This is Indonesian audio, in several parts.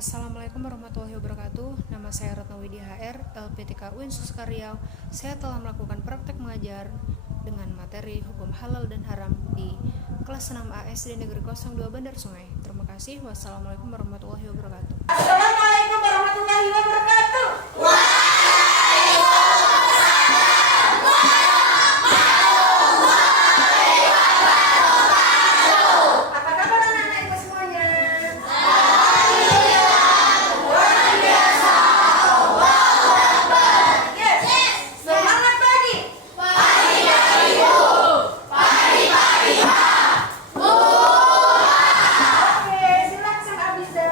Assalamualaikum warahmatullahi wabarakatuh. Nama saya Ratna Widya HR, LPTK UIN Suska Riau. Saya telah melakukan praktek mengajar dengan materi hukum halal dan haram di kelas 6A SD Negeri 02 Bandar Sungai. Terima kasih. Wassalamualaikum warahmatullahi wabarakatuh. Assalamualaikum warahmatullahi wabarakatuh. Apa kabar anak-anak ibu semuanya? Yes. Semangat pagi. Oke, silakan Abiza.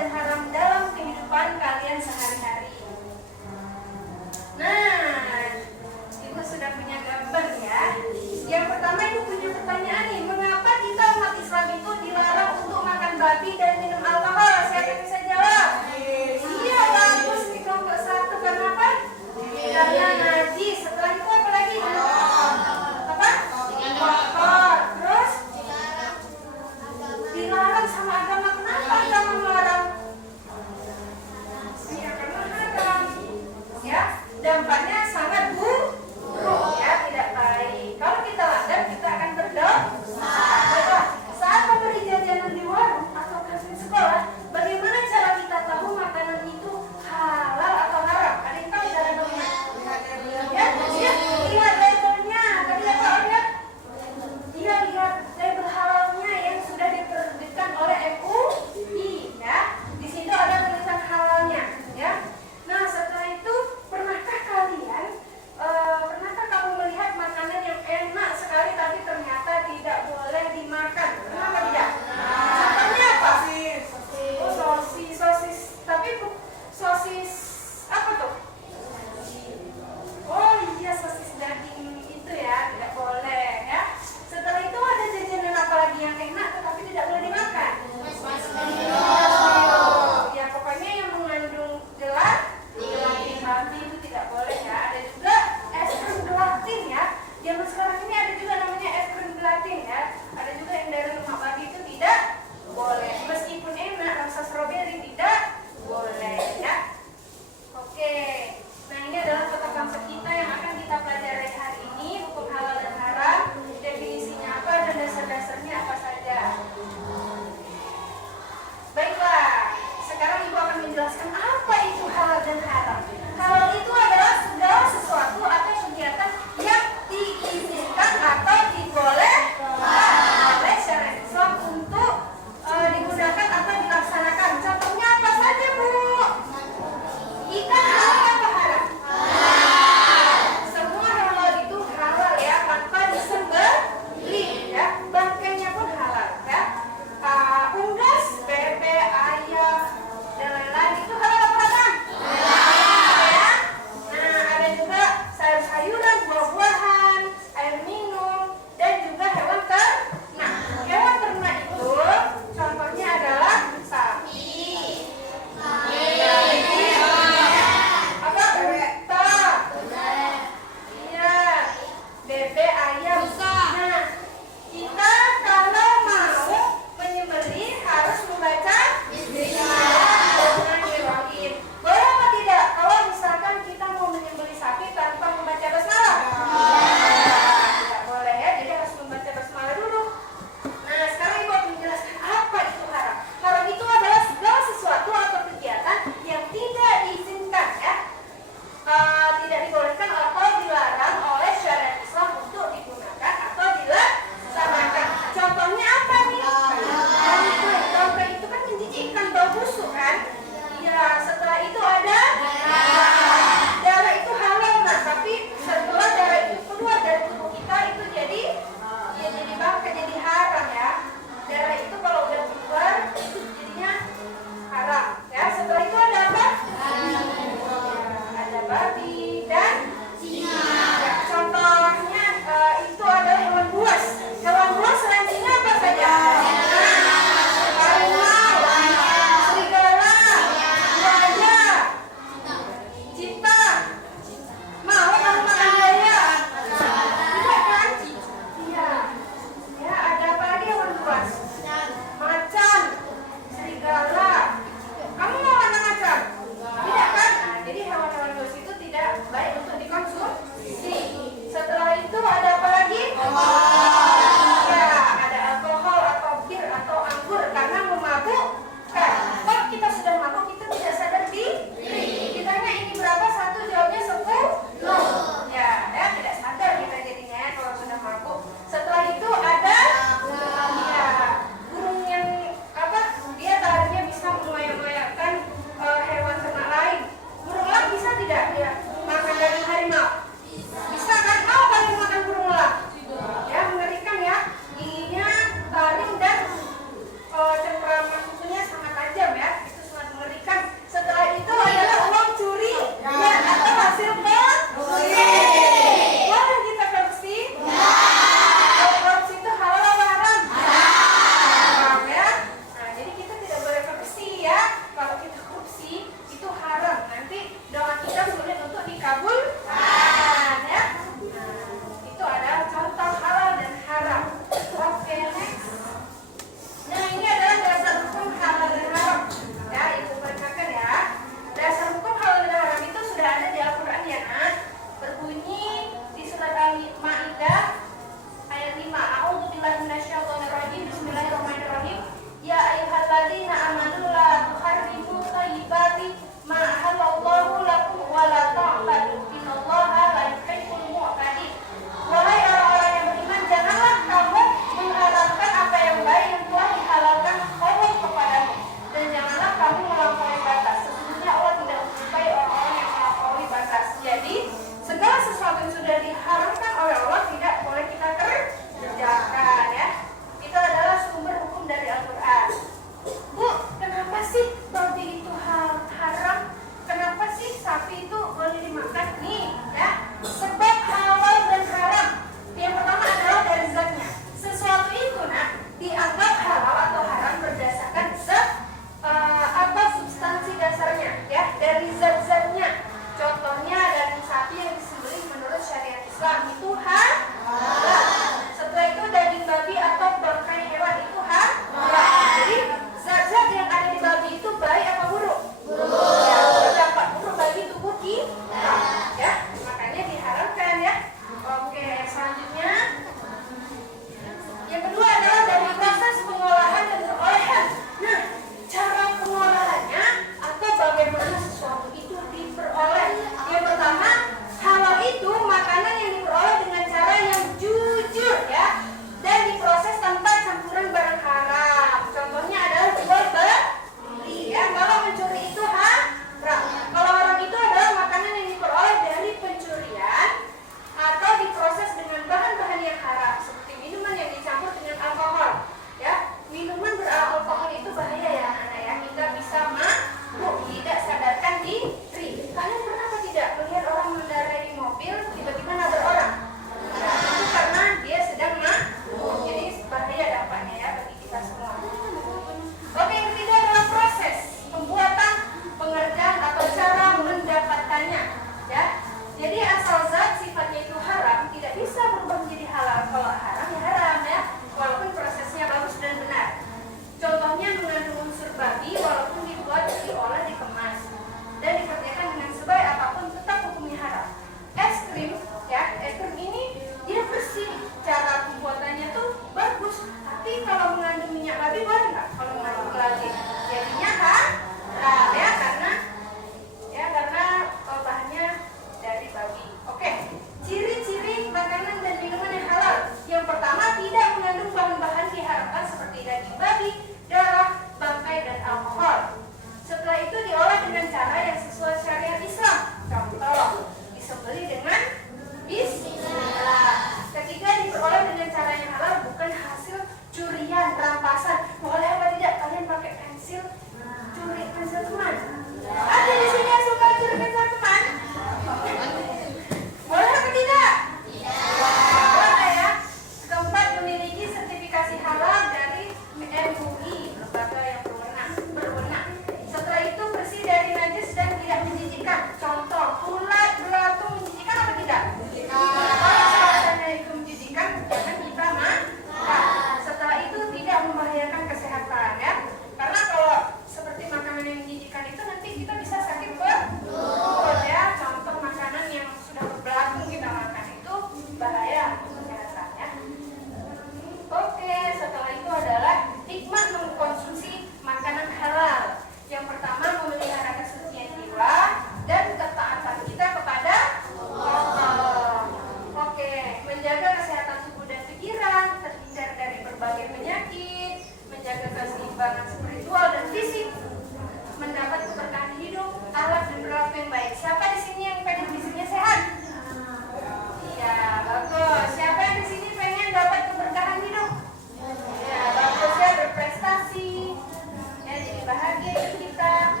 bahagia hidup kita.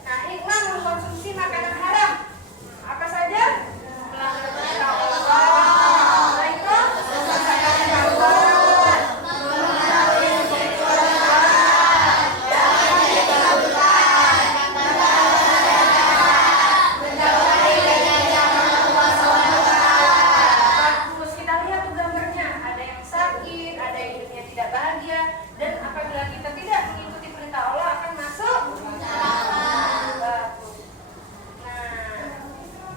Nah, hikmah mengkonsumsi makanan haram. Apa saja? Melanggar perintah Allah. Setelah itu, menggunakan syahwat, mengenali seksualitas, jangan dikabulkan, menjauhi dari jalan Allah SWT. Terus kita lihat tuh gambarnya, ada yang sakit, ada yang hidupnya tidak bahagia, dan apabila kita tidak mengikuti perintah Allah akan masuk neraka. Bagus. Nah,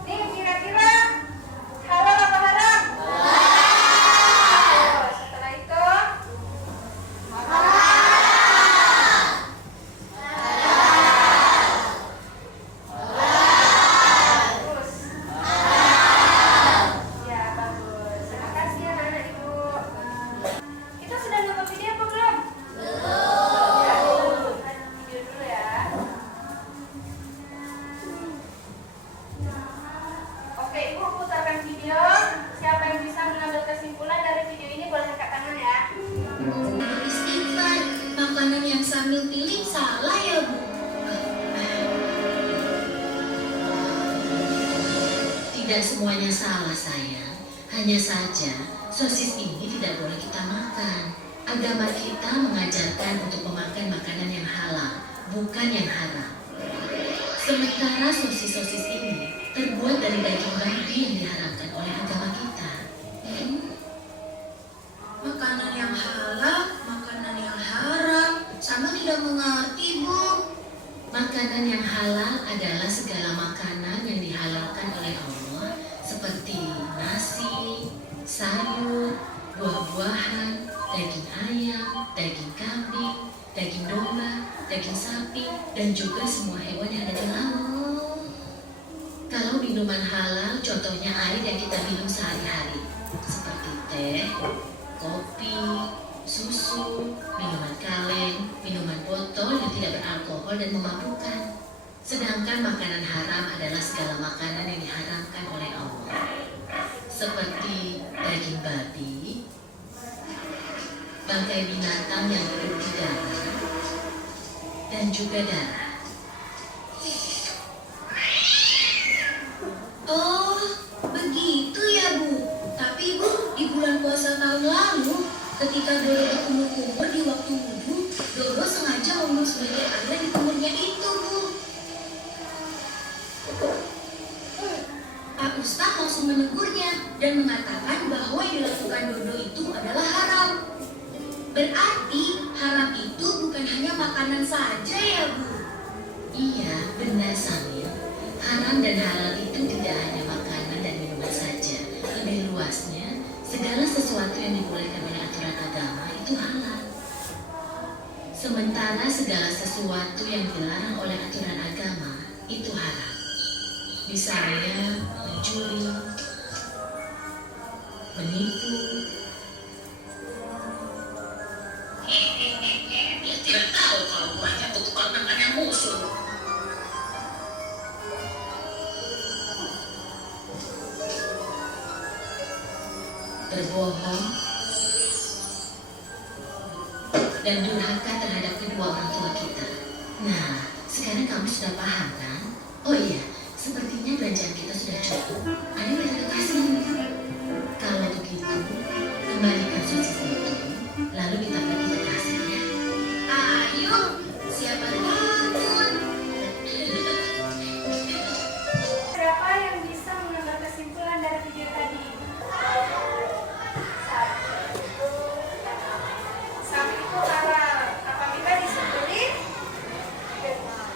ini kira-kira halal apa haram? Halal. Setelah itu bagus. Ya, bagus. Terima kasih ya anak ibu. Kita sudah nonton video apa belum? Belum. Ya, video dulu ya. Oke, ibu putarkan video. Siapa yang bisa mengambil kesimpulan dari video ini boleh angkat tangan ya. Istighfar, makanan yang sambil pilih salah ya Bu? Tidak semuanya salah sayang. Hanya saja sosis ini tidak boleh kita makan. Agama kita mengajarkan untuk memakan makanan yang halal, bukan yang haram. Sementara sosis-sosis ini terbuat dari daging babi yang diharamkan oleh agama kita. Makanan yang halal, makanan yang haram, sama tidak mengerti Bu. Makanan yang halal adalah segala makanan yang dihalalkan oleh Allah, seperti nasi, sayur, buah-buahan, daging ayam, daging kambing, daging domba, daging sapi, dan juga semua hewan yang ada di laut. Kalau minuman halal, contohnya air yang kita minum sehari-hari, seperti teh, kopi, susu, minuman kaleng, minuman botol yang tidak beralkohol dan memabukkan. Sedangkan makanan haram adalah segala makanan yang diharamkan oleh Allah, seperti daging babi, bangkai binatang yang hidup di darat, dan juga darah. Oh, begitu ya Bu. Tapi Bu, di bulan puasa tahun lalu, ketika Doro berkumur-kumur di waktu wudhu, Doro sengaja membuang sebagian air di kumurnya itu Bu. Pak Ustadz langsung menegurnya dan mengatakan bahwa yang dilakukan Dodo itu adalah haram. Berarti haram itu bukan hanya makanan saja ya Bu? Iya, benar Samil. Haram dan halal itu tidak hanya makanan dan minuman saja. Lebih luasnya, segala sesuatu yang dibolehkan oleh aturan agama itu halal. Sementara segala sesuatu yang dilarang oleh aturan agama itu haram. Misalnya mencuri, menipu. Dia tidak tahu kalau buahnya itu tukang makannya musuh. Berbohong dan durhaka terhadap kedua orang tua kita. Nah, sekarang kamu sudah paham kan? Oh iya, sepertinya belanjaan kita sudah cukup. Ada yang kita kasih. Kalau begitu, kembalikan sosis itu, lalu kita pergi ke kasirnya. Ayo, siapa takut? Siapa yang bisa mengambil kesimpulan dari video tadi? Sapi itu halal apabila disembeli dengan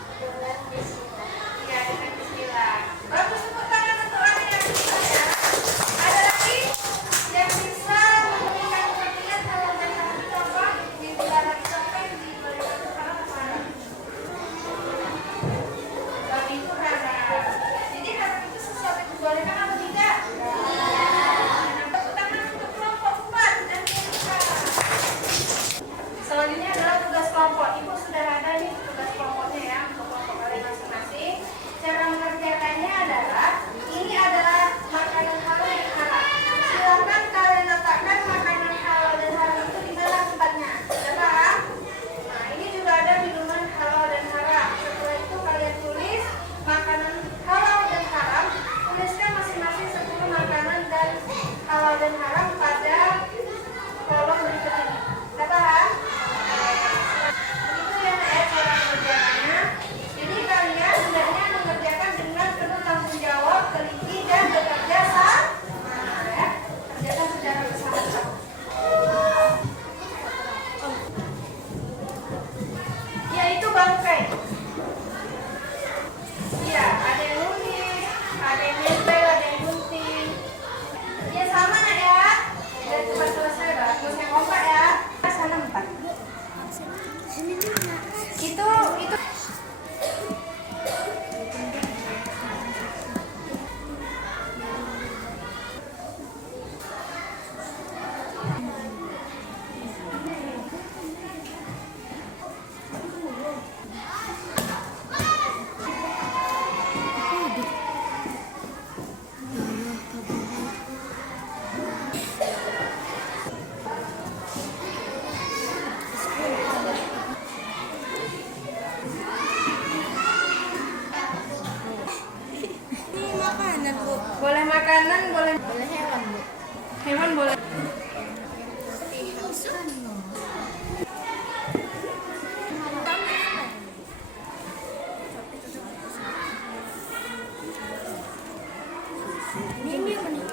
bismillah. Iya, dengan bismillah. Bagus, tepuk tangan untuk orang yang bisa. Ini makanan, Bu. Boleh makanan, boleh Boleh hewan, Bu. hewan, boleh. Ini apa nih?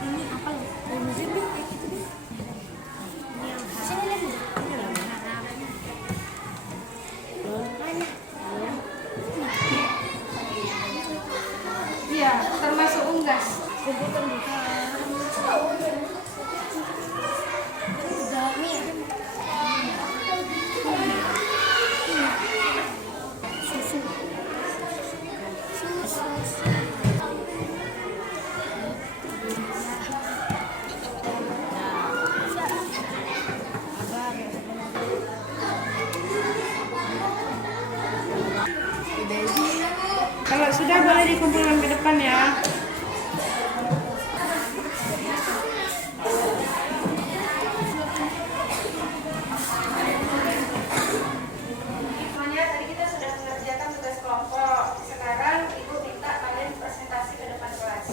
Ini apa? Ini jadi kayak gitu deh. Sini lihat nih. Mana? Iya, termasuk unggas. Kalau sudah boleh dikumpulkan ke depan ya. Semuanya tadi kita sudah mengerjakan tugas kelompok. Sekarang Ibu minta kalian presentasi ke depan kelas.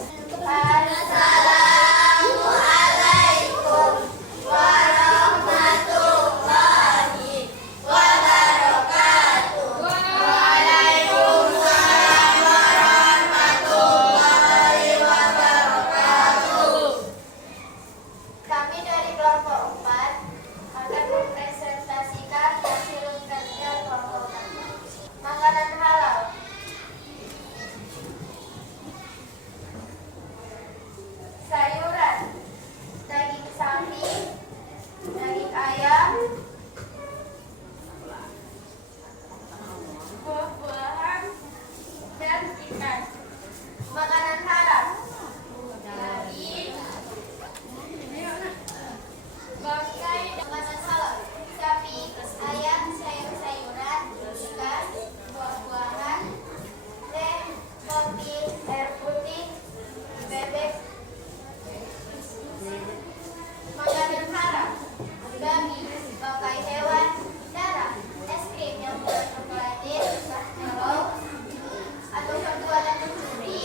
Kami dari kelompok 4 akan mempresentasikan hasil kerja kelompok kami. Makanan halal. Sayuran, daging sapi, daging ayam, buah-buahan, dan ikan. Makanan haram. Daging, bangkai makanan halal, sapi, ayam, sayur-sayuran, ikan, buah-buahan, teh, kopi, air putih, bebek. Makanan haram, babi, bangkai hewan, darah, es krim yang bercokolatin, marshmallow, atau perbuatan mencuri.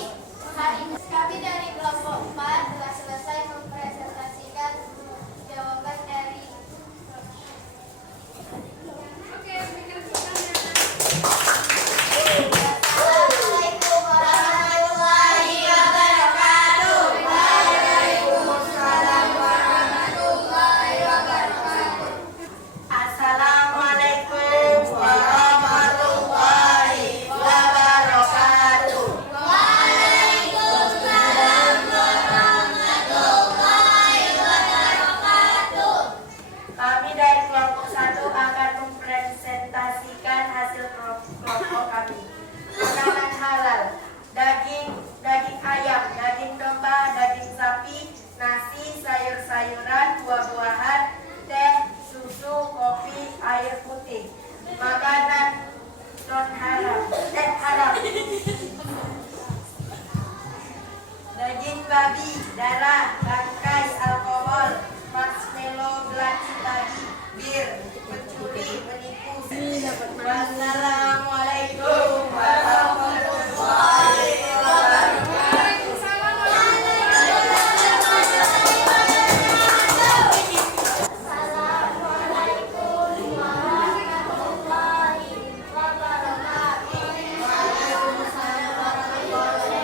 Hari kami dari kelompok 4 telah selesai mempresentasikan jawaban dari Assalamualaikum warahmatullahi wabarakatuh. Waalaikumsalam warahmatullahi wabarakatuh. Assalamualaikum warahmatullahi wabarakatuh. Waalaikumsalam warahmatullahi wabarakatuh. Kami dari kelompok 1 akan mempresentasikan hasil kelompok kami. Makanan halal, daging ayam, daging domba, daging sapi, nasi, sayur-sayuran, buah-buahan, teh, susu, kopi, air putih. Makanan non halal, haram. Daging babi, darah, bangkai, alkohol, marshmallow, gelati tadi, bir, pencuri, penipu. Wassalamualaikum warahmatullahi wabarakatuh. Assalamualaikum warahmatullahi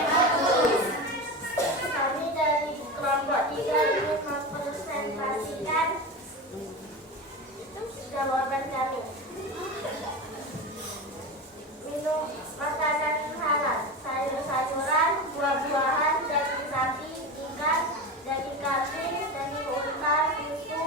wabarakatuh. Kami dari kelompok 3 ingin mempresentasikan jawaban kami. Minum makanan halal, sayur-sayuran, buah-buahan, daging sapi, ikan, daging kambing, daging unta, susu,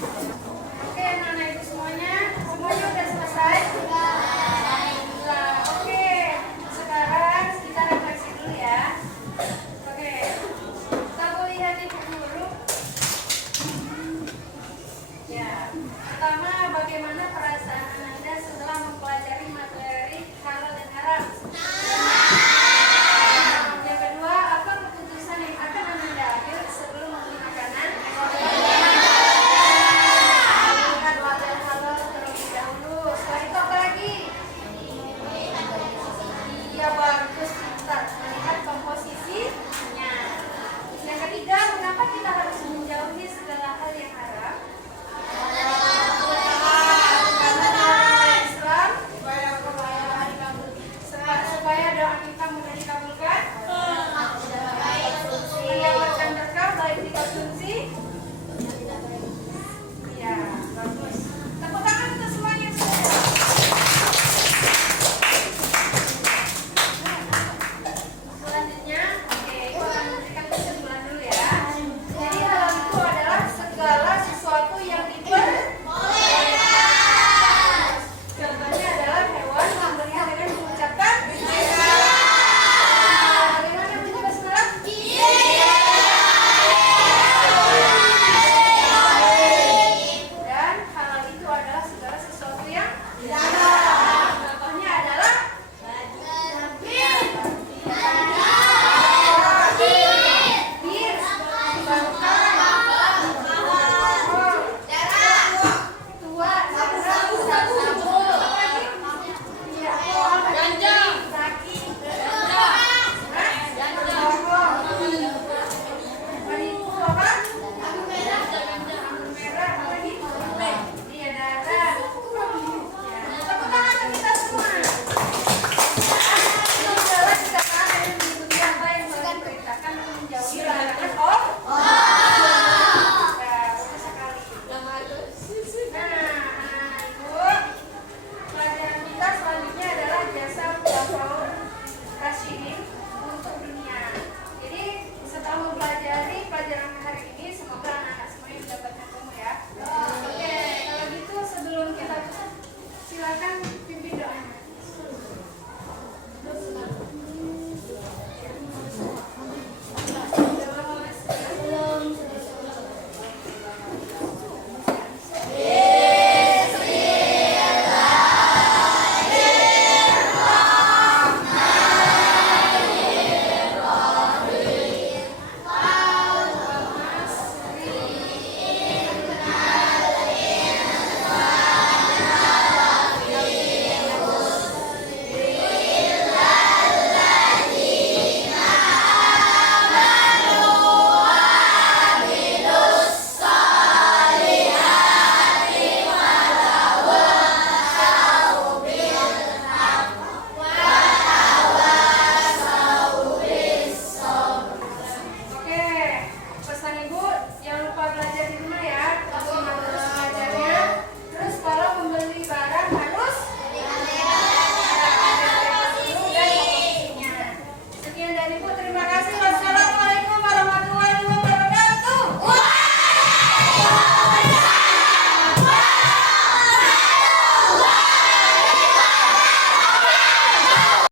Oke, anak-anak ibu semuanya udah selesai? Sudah. Oke, sekarang kita refleksi dulu ya. Oke, kita mau lihat ibu guru. Ya, pertama bagaimana perasaan